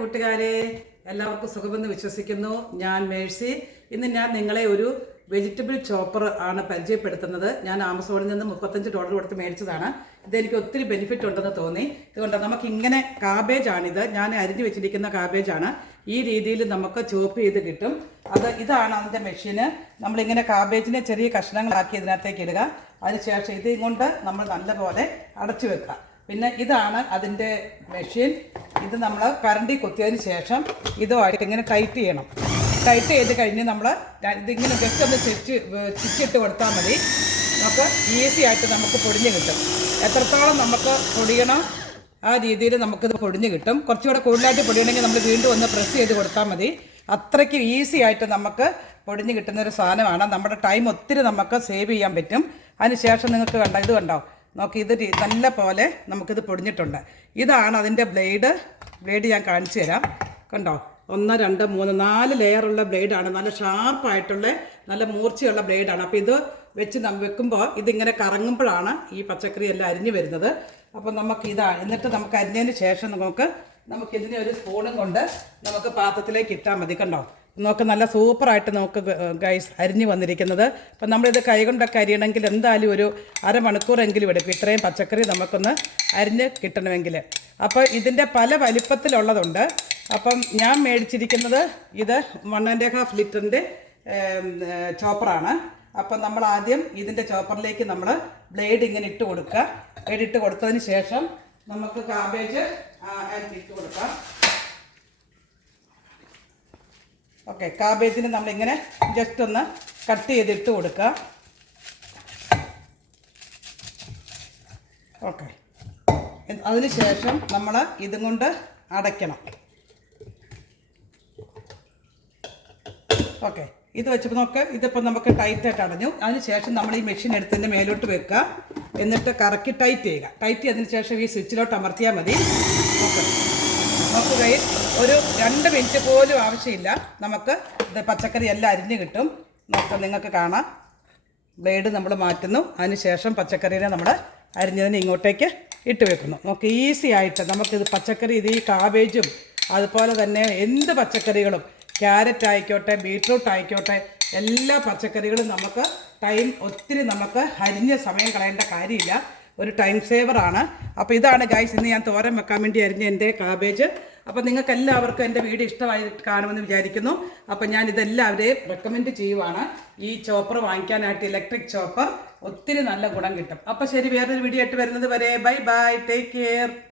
കൂട്ടുകാരെ എല്ലാവർക്കും സുഖമെന്ന് വിശ്വസിക്കുന്നു. ഞാൻ മേഴ്സി. ഇന്ന് ഞാൻ നിങ്ങളെ ഒരു വെജിറ്റബിൾ ചോപ്പർ ആണ് പരിചയപ്പെടുത്തുന്നത്. ഞാൻ ആമസോണിൽ നിന്ന് മുപ്പത്തഞ്ച് ഡോളർ കൊടുത്ത് മേടിച്ചതാണ്. ഇതെനിക്ക് ഒത്തിരി ബെനിഫിറ്റ് ഉണ്ടെന്ന് തോന്നി. ഇതുകൊണ്ട് നമുക്ക് ഇങ്ങനെ കാബേജ് ആണിത്. ഞാൻ അരിഞ്ഞു വെച്ചിരിക്കുന്ന കാബേജ് ആണ്. ഈ രീതിയിൽ നമുക്ക് ചോപ്പ് ചെയ്ത് കിട്ടും. അത് ഇതാണ് അതിന്റെ മെഷീന് നമ്മളിങ്ങനെ കാബേജിനെ ചെറിയ കഷ്ണങ്ങളാക്കി ഇതിനകത്തേക്ക് ഇടുക. അതിനുശേഷം ഇതും കൊണ്ട് നമ്മൾ നല്ലപോലെ അടച്ചു വെക്കുക. പിന്നെ ഇതാണ് അതിന്റെ മെഷീൻ ഇത് നമ്മൾ കറണ്ടി കുത്തിയതിന് ശേഷം ഇതുമായിട്ട് ഇങ്ങനെ ടൈറ്റ് ചെയ്യണം. ടൈറ്റ് ചെയ്ത് കഴിഞ്ഞ് നമ്മൾ ഇതിങ്ങനെ ജസ്റ്റ് ഒന്ന് ചെച്ച് ചിച്ചിട്ട് കൊടുത്താൽ മതി. നമുക്ക് ഈസി ആയിട്ട് നമുക്ക് പൊടിഞ്ഞ് കിട്ടും. എത്രത്തോളം നമുക്ക് പൊടിയണം ആ രീതിയിൽ നമുക്കിത് പൊടിഞ്ഞ് കിട്ടും. കുറച്ചുകൂടെ കൂടുതലായിട്ട് പൊടിയണമെങ്കിൽ നമ്മൾ വീണ്ടും ഒന്ന് പ്രസ് ചെയ്ത് കൊടുത്താൽ മതി. അത്രയ്ക്ക് ഈസി ആയിട്ട് നമുക്ക് പൊടിഞ്ഞ് കിട്ടുന്നൊരു സാധനമാണ്. നമ്മുടെ ടൈം ഒത്തിരി നമുക്ക് സേവ് ചെയ്യാൻ പറ്റും. അതിന് ശേഷം നിങ്ങൾക്ക് കണ്ട ഇത് കണ്ടോ? നോക്കി ഇത് നല്ല പോലെ നമുക്കിത് പൊടിഞ്ഞിട്ടുണ്ട്. ഇതാണ് അതിന്റെ ബ്ലേഡ്. ബ്ലേഡ് ഞാൻ കാണിച്ചു തരാം. കണ്ടോ? ഒന്ന് രണ്ട് മൂന്ന് നാല് ലെയറുള്ള ബ്ലേഡാണ്. നല്ല ഷാർപ്പായിട്ടുള്ള നല്ല മൂർച്ചയുള്ള ബ്ലേഡാണ്. അപ്പോൾ ഇത് വെച്ച് നമ്മൾ വെക്കുമ്പോൾ ഇതിങ്ങനെ കറങ്ങുമ്പോഴാണ് ഈ പച്ചക്കറി എല്ലാം അരിഞ്ഞു വരുന്നത്. അപ്പോൾ നമുക്ക് ഇതാ എന്നിട്ട് നമുക്ക് അരിഞ്ഞതിന് ശേഷം നമുക്ക് നമുക്കിതിനെ ഒരു സ്പൂണും കൊണ്ട് നമുക്ക് പാത്രത്തിലേക്ക് ഇട്ടാൽ മതി. കണ്ടോ? നോക്ക് നല്ല സൂപ്പറായിട്ട് നമുക്ക് ഗൈസ് അരിഞ്ഞ് വന്നിരിക്കുന്നത്. അപ്പം നമ്മളിത് കൈകൊണ്ടൊക്കെ അരിയണമെങ്കിൽ എന്തായാലും ഒരു അരമണിക്കൂറെങ്കിലും എടുക്കും. ഇത്രയും പച്ചക്കറി നമുക്കൊന്ന് അരിഞ്ഞ് കിട്ടണമെങ്കിൽ. അപ്പോൾ ഇതിന്റെ പല വലിപ്പത്തിലുള്ളതുണ്ട്. അപ്പം ഞാൻ മേടിച്ചിരിക്കുന്നത് ഇത് വൺ ആൻഡ് ഹാഫ് ലിറ്ററിന്റെ ചോപ്പറാണ്. അപ്പം നമ്മൾ ആദ്യം ഇതിന്റെ ചോപ്പറിലേക്ക് നമ്മൾ ബ്ലേഡ് ഇങ്ങനെ ഇട്ട് കൊടുക്കുക. ബ്ലേഡ് ഇട്ട് കൊടുത്തതിന് ശേഷം നമുക്ക് കാബേജ് ഇട്ട് കൊടുക്കാം. ഓക്കെ കാബേജിന് നമ്മളിങ്ങനെ ജസ്റ്റ് ഒന്ന് കട്ട് ചെയ്തിട്ട് കൊടുക്കുക ഓക്കെ. അതിന് ശേഷം നമ്മൾ ഇതും കൊണ്ട് അടയ്ക്കണം. ഓക്കെ ഇത് വെച്ചപ്പോൾ നമുക്ക് ഇതിപ്പോൾ നമുക്ക് ടൈറ്റായിട്ട് അടഞ്ഞു. അതിന് ശേഷം നമ്മൾ ഈ മെഷീൻ എടുത്തതിന്റെ മേലോട്ട് വെക്കുക എന്നിട്ട് കറക്കി ടൈറ്റ് ചെയ്യുക. ടൈറ്റ് ചെയ്തതിന് ശേഷം ഈ സ്വിച്ചിലോട്ട് അമർത്തിയാൽ മതി. ഓക്കെ. നമുക്ക് കയ്യിൽ ഒരു രണ്ട് മിനിറ്റ് പോലും ആവശ്യമില്ല. നമുക്ക് ഇത് പച്ചക്കറി എല്ലാം അരിഞ്ഞ് കിട്ടും. നമുക്ക് നിങ്ങൾക്ക് കാണാം. ബ്ലേഡ് നമ്മൾ മാറ്റുന്നു. അതിന് ശേഷം പച്ചക്കറീനെ നമ്മൾ അരിഞ്ഞതിന് ഇങ്ങോട്ടേക്ക് ഇട്ട് വെക്കുന്നു. നമുക്ക് ഈസി ആയിട്ട് നമുക്കിത് പച്ചക്കറി ഇത് ഈ കാബേജും അതുപോലെ തന്നെ എന്ത് പച്ചക്കറികളും ക്യാരറ്റ് ആയിക്കോട്ടെ ബീട്രൂട്ട് ആയിക്കോട്ടെ എല്ലാ പച്ചക്കറികളും നമുക്ക് ടൈം ഒത്തിരി നമുക്ക് അരിഞ്ഞ സമയം കളയേണ്ട കാര്യമില്ല. ഒരു ടൈം സേവറാണ് അപ്പോൾ ഇതാണ് ഗൈസ് ഇന്ന് ഞാൻ തോരൻ വെക്കാൻ വേണ്ടി അരിഞ്ഞ എന്റെ കാബേജ് അപ്പോൾ നിങ്ങൾക്ക് എല്ലാവർക്കും എന്റെ വീഡിയോ ഇഷ്ടമായി കാണുമെന്ന് വിചാരിക്കുന്നു. അപ്പോൾ ഞാൻ ഇതെല്ലാവരെയും റെക്കമെൻഡ് ചെയ്യുവാണ്. ഈ ചോപ്പർ വാങ്ങിക്കാനായിട്ട് ഇലക്ട്രിക് ചോപ്പർ ഒത്തിരി നല്ല ഗുണം കിട്ടും. അപ്പോൾ ശരി വേറൊരു വീഡിയോ ആയിട്ട് വരുന്നത് വരെ. Bye bye take care